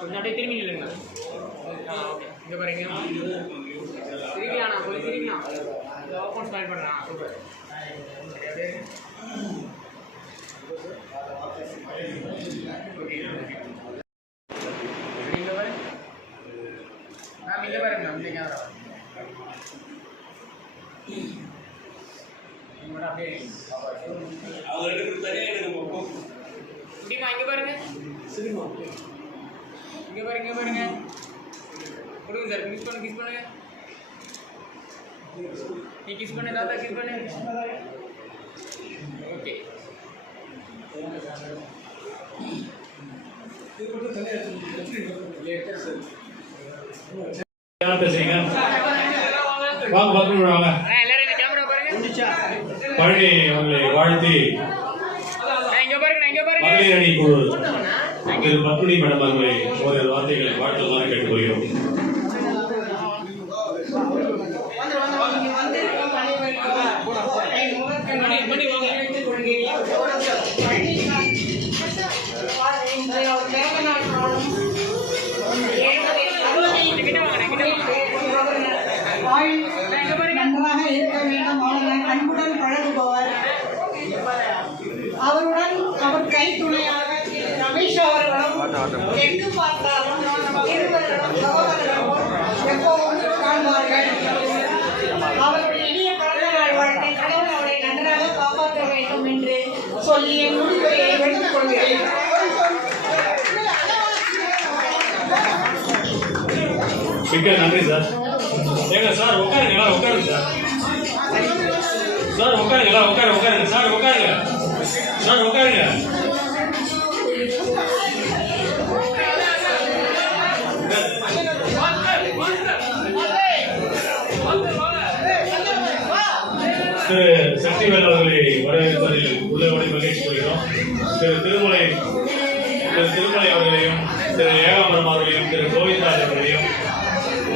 அப்படியே திரும்பி ஓகே. இங்கே பாருங்க. சிரிக்கலாண்ணா கொஞ்சம் சிரிக்கலாம் ஓப்பன் ஸ்மைல் பண்ணுறேன் சூப்பர் மேம் இங்கே பாருங்க. இந்த கேமரா அப்படியே. அவங்க ரெண்டு பேரும் தனியாக எடுக்க குட்டிமா இங்கே பாருங்க. இங்கே பாருங்க இங்கே பாருங்க. கொடுங்க சார் கிஸ் பண்ணு கிஸ் பண்ணுங்க நீ கிஸ் பண்ணு தாத்தா கிஸ் பண்ணு. ஓகே யார் பேசுறீங்க வாங்க பக்கம் வாங்க. அண்ணா எல்லாரும் இந்த கேமரா பாருங்க. பழனி அவர்களை வாழ்த்தி நான் இங்கே பாருங்க நான் இங்கே பாருங்க. மகளிர் அணி குழு திரு பத்மினி மேடம் அவர்களை ஓரிரு வார்த்தைகளை வாழ்த்துமாறு கேட்டுக்கொள்கிறோம். எப்போதும் அவருடைய இனிய பிறந்த நாள் வாழ்க்கை கடவுள் அவரை நன்றாக காப்பாற்ற வேண்டும் என்று சொல்லி என் முடிவுரையை எடுத்துக் கொள்கிறேன். மிக்க நன்றி சார். ஏங்க சார் உட்காருங்க எல்லாரும் உட்காருங்க சார். சார் உட்காருங்க எல்லாரும் உட்காருங்க உட்காருங்க சார் உட்காருங்க. சார் உட்காருங்க.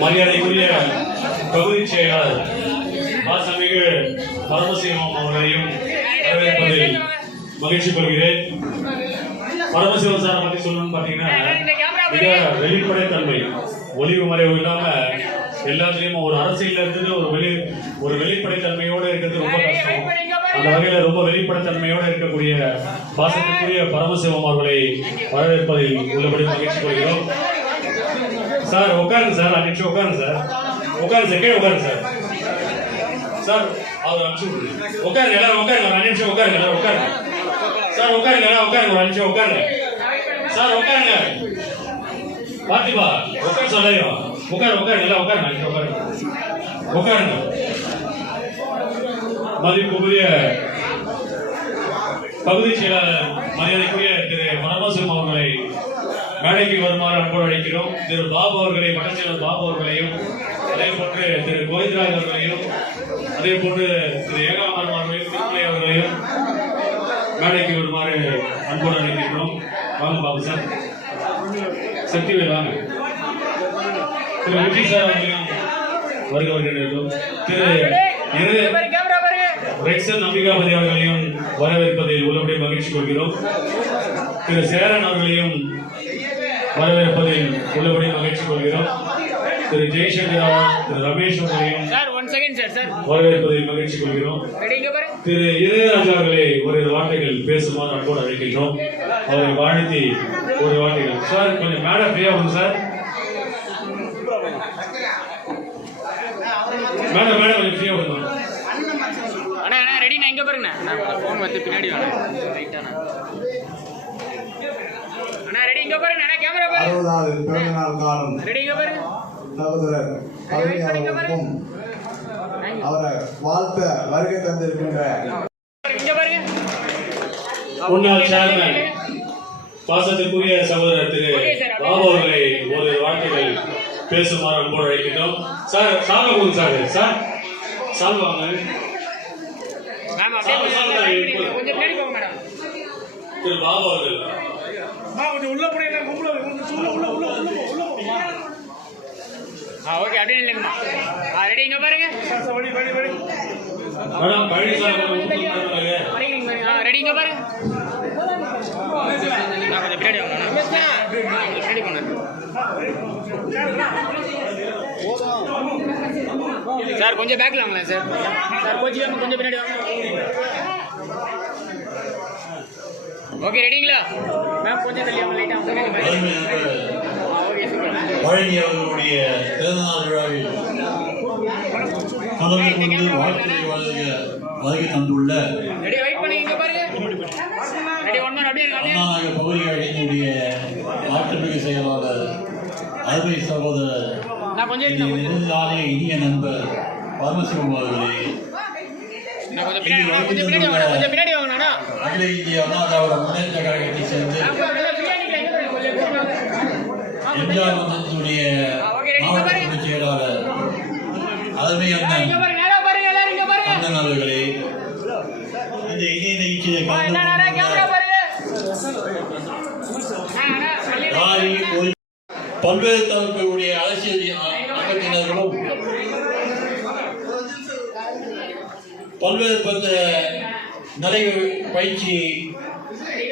மரியாதைக்குரிய பகுதி செயலாளர் வாசமிகு பரமசிவம் அவர்களையும் வரவேற்பதில் மகிழ்ச்சி கொள்கிறேன். பரமசிவம் சார் பத்தி சொல்லணும்னு பாத்தீங்கன்னா மிக வெளிப்படைத்தன்மை ஒளிவு மறைவு இல்லாம எல்லாத்துலயும் ஒரு அரசியல் இருந்தது ஒரு வெளி ஒரு வெளிப்படைத்தன்மையோடு இருக்கிறது ரொம்ப கஷ்டம். அந்த வகையில ரொம்ப வெளிப்படைத்தன்மையோடு இருக்கக்கூடிய பாசத்துக்குரிய பரமசிவம் அவர்களை வரவேற்பதில் உள்ளபடி மகிழ்ச்சி கொள்கிறோம். சார் உட்காருங்க சார் அஞ்சு நிமிஷம் உட்காருங்க சார். உட்காருங்க சார் கீழே உட்காருங்க சார். சார் அவர் அனுப்பிச்சு உட்காருங்க எல்லாரும் உட்காருங்க ஒரு அஞ்சு நிமிஷம் உட்காருங்க எல்லாரும் உட்காருங்க. சார் உட்காருங்க எல்லாரும் உட்காருங்க ஒரு அஞ்சு நிமிஷம் உட்காருங்க. சார் உட்காருங்க. பாத்திபா உட்கார சொல்லாயும் உட்காரு உட்காருங்க எல்லாம் உட்காருங்க அஞ்சு உட்காருங்க. உட்காருங்க. மதிப்புக்குரிய பகுதி செயலாளர் மரியாதைக்குரிய திரு பரமசிவம் அவர்களை மேடைக்கு வருமாறு அன்போடு அழைக்கிறோம். திரு பாபு அவர்களை வடச்செயலர் பாபு அவர்களையும் அதே போன்று திரு கோவிந்தராஜ் அவர்களையும் அதே போன்று திரு ஏகாம்பரம் அவர்களையும் திருமலை அவர்களையும் மேடைக்கு வருமாறு அன்போடு அழைக்கின்றோம். வாங்க பாபு சார். சக்திவேல் வாங்க. திரு விஜய் சார் அவர்களையும் வருக வருகின்றோம் திரு இரு கேமரா நம்பிகாபதி அவர்களையும் வரவேற்பதில் உள்ளபடி மகிழ்ச்சி கொள்கிறோம். திரு சேரன் அவர்களையும் வரவேற்பதில் உள்ளபடி மகிழ்ச்சி கொள்கிறோம். திரு ஜெய்சங்கர் திரு ரமேஷ் வரவேற்பதில் மகிழ்ச்சி கொள்கிறோம். பாருங்க திரு இளையராஜா அவர்களை ஒரு வார்த்தைகள் பேசுமாறு அன்போடு அழைக்கின்றோம். அவரை வாழ்த்தி ஒரு வார்த்தைகள். சார் கொஞ்சம் மேடம் ஃப்ரீயா வந்து சார் மேடம் மேடம் கொஞ்சம் ஃப்ரீயா வந்து அண்ணா அண்ணா ரெடி நான் இங்கே பாருங்கண்ணா. நான் ஃபோன் வந்து பின்னாடி வேணாம் ரைட்டாண்ணா அண்ணா ரெடி இங்கே பாருங்க அண்ணா கேமரா பாருங்க அறுபதாவது பிறந்த நாள் காணும் ரெடி இங்கே பாருங்க சகோதரர் அவரை வாழ்த்த வருகை தந்திருக்கின்ற இங்கே பாருங்க. முன்னாள் சேர்மன் பாசத்துக்குரிய சகோதரர் திரு பாபு அவர்களை ஒரு வார்த்தைகள் பேசுமாறு அன்போடு அழைக்கின்றோம். சார் சால்வா கொடுங்க சார். சார் சால்வா வாங்க. மேம் அப்படியே கொஞ்சம் line நில்லுங்க. கொஞ்சம் பின்னாடி போங்க மேடம் திரு பாபு அவர்கள் ஆ ஓகே அப்படியே இல்லைங்கம்மா ஆ ரெடி இங்கே பாருங்க. பாருங்க. நான் கொஞ்சம் பின்னாடி வாங்க கொஞ்சம் பின்னாடி போனேன் சார் கொஞ்சம் பேக்கில் வாங்களேன் சார்? சார் கோச்சிக்காம கொஞ்சம் பின்னாடி வாங்க. ஓகே ரெடிங்களா மேம் கொஞ்சம் அவர்களுடைய பிறந்தநாள் விழாவில் கலந்து கொண்டு வாழ்த்துறை வழங்க வருகை தந்துள்ள அண்ணாநகர் பகுதி அடையினுடைய மாற்றுமிகு செயலாளர் அருமை சகோதரர் இனிய நண்பர் பரமசிவம் அவர்களே கொஞ்சம் பின்னாடி வாங்க, கொஞ்சம் பின்னாடி வாங்க கொஞ்சம் பின்னாடி வாங்க நானா? அகில இந்திய அண்ணா திராவிட முன்னேற்ற கழகத்தை சேர்ந்து எம்ஜிஆர் மன்றத்தினுடைய மாவட்ட செயலாளர் அருமை அண்ணன் அண்ணன் அவர்களே. இந்த இணைய நிகழ்ச்சியை பல்வேறு தரப்பினுடைய அரசியல் அமைப்பினர்களும் பல்வேறு பட்ட நிறைய பயிற்சி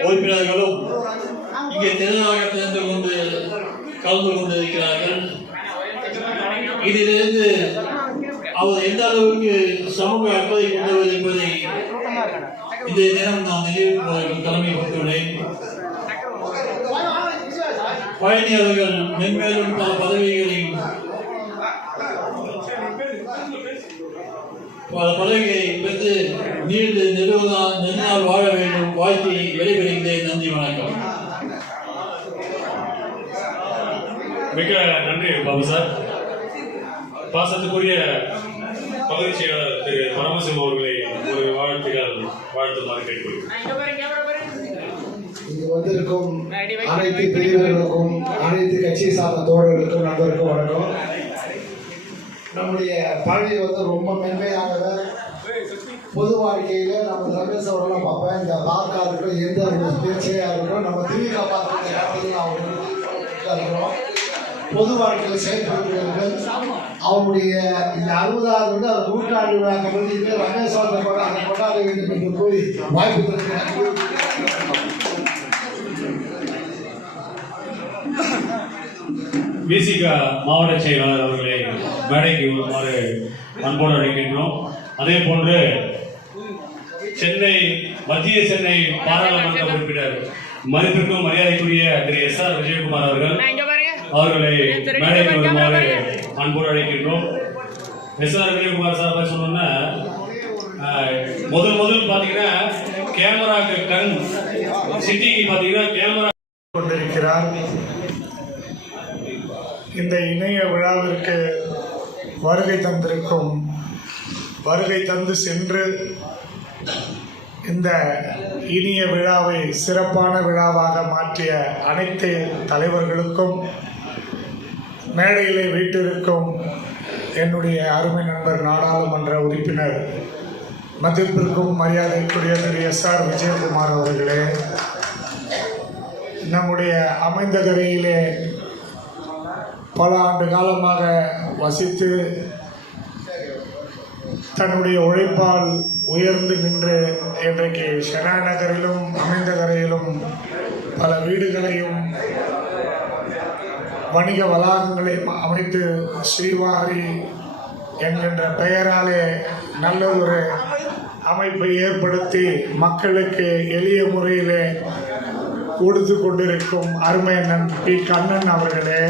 உறுப்பினர்களும் இங்கே தெருவாக திறந்து கொண்டு கலந்து கொண்டிருக்கிறார்கள். இதிலிருந்து அவர் எந்த அளவுக்கு சமூக அக்கறை கொண்டவர் என்பதை இந்த நேரம் நான் நினைவு தலைமை பழனி அவர்கள் மென்மேலும் பல பதவிகளையும் பல பதவிகளை பெற்று நீண்டு நெடுவதா நெடுநாள் வாழ வேண்டும். வாழ்த்தி விடைபெறுகிறேன். நன்றி வணக்கம். மிக நன்றி பாபு சார். பாசத்துக்குரிய பகுதி செயலாளர் திரு பரமசிவம் அவர்களை ஒரு வாழ்த்துகள் வாழ்த்துமாறு கேட்டுக்கொள்கிறேன். இங்கு வந்திருக்கும் அனைத்து பிரிவுகளுக்கும் அனைத்து கட்சியை சார்ந்த தோழர்களுக்கும் நண்பருக்கும் வணக்கம். நம்முடைய பழனி வந்து ரொம்ப மென்மையானவர் பொது வாழ்க்கையில நம்ம ரமேஷ் அவரெல்லாம் பார்ப்பேன் இந்த வாக்கா இருக்கட்டும் எந்த பேச்சையா இருக்கட்டும் நம்ம திமுக பார்த்த இடத்துல அவங்க இருக்கிறோம். பொது வாழ்க்கையில் செயல்படுகிறவர்கள் அவருடைய இந்த அறுபதாவது வந்து அவர் நூற்றாண்டு விழா கமிட்டியிலே ரமேஷ் அவர்கள் கொண்டாட கொண்டாட வேண்டும் என்று கூறி வாய்ப்பு தருகிறார் விசிக மாவட்ட செயலாளர் அவர்களை மேடைக்கு வருமாறு அன்போடு அழைக்கின்றோம். அதே போன்று சென்னை மத்திய சென்னை பாராளுமன்ற உறுப்பினர் மதிப்பிற்கும் மரியாதைக்குரிய திரு எஸ் ஆர் விஜயகுமார் அவர்கள் அவர்களை மேடைக்கு வருமாறு அன்போடு அழைக்கின்றோம். எஸ் ஆர் விஜயகுமார் சார் சொன்னோன்னா ஆஹ், முதல் முதல் பார்த்தீங்கன்னா கேமராக்கு கண் சிட்டிக்கு பார்த்தீங்கன்னா கேமரா கொண்டிருக்கிறார். இந்த இணைய விழாவிற்கு வருகை தந்திருக்கும் வருகை தந்து சென்று இந்த இனிய விழாவை சிறப்பான விழாவாக மாற்றிய அனைத்து தலைவர்களுக்கும் மேடையிலே வீட்டிருக்கும் என்னுடைய அருமை நண்பர் நாடாளுமன்ற உறுப்பினர் மதிப்பிற்கும் மரியாதைக்குரிய திரு எஸ் ஆர் விஜயகுமார் அவர்களே நம்முடைய அமைந்தகரையிலே பல ஆண்டு காலமாக வசித்து தன்னுடைய உழைப்பால் உயர்ந்து நின்று இன்றைக்கு ஷெனா நகரிலும் அமைந்தகரையிலும் பல வீடுகளையும் வணிக வளாகங்களையும் அமைத்து ஸ்ரீவாரி என்கின்ற பெயராலே நல்ல ஒரு அமைப்பை ஏற்படுத்தி மக்களுக்கு எளிய முறையிலே கொடுத்து கொண்டிருக்கும் அருமையண்ணன் பி. கண்ணன் அவர்களே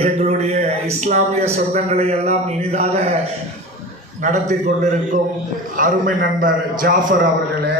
எங்களுடைய இஸ்லாமிய சொந்தங்களை எல்லாம் இனிதாக நடத்தி கொண்டிருக்கும் அருமை நண்பர் ஜாஃபர் அவர்களே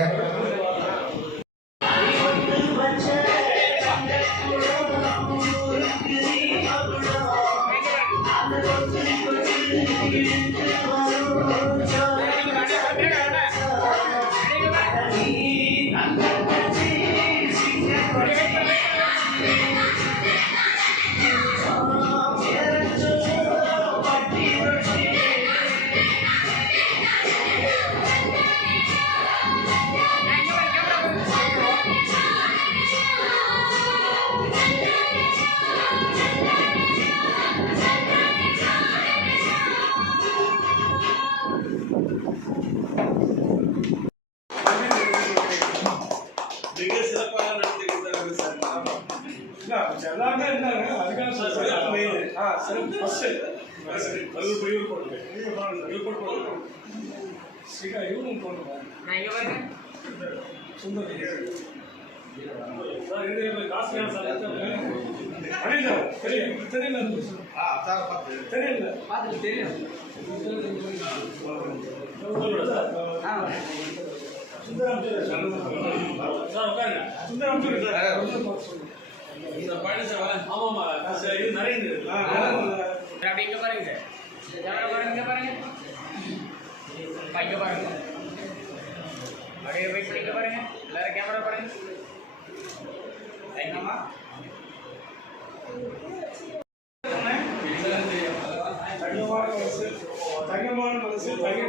தெரியல தெரியும் சுந்தரம் சார் உட்காருங்க சுந்தரம் சார் நான் இங்க பாருங்க பார்த்துட்டு தெரியும் அப்படி இங்க பாருங்க கேமரா பாருங்க இங்க பாருங்க. இங்க பாருங்க. அப்படியே பண்ணி இங்க பாருங்க. எல்லாரும் கேமரா பாருங்க. எங்கம்மா தங்கமான மனசு தங்க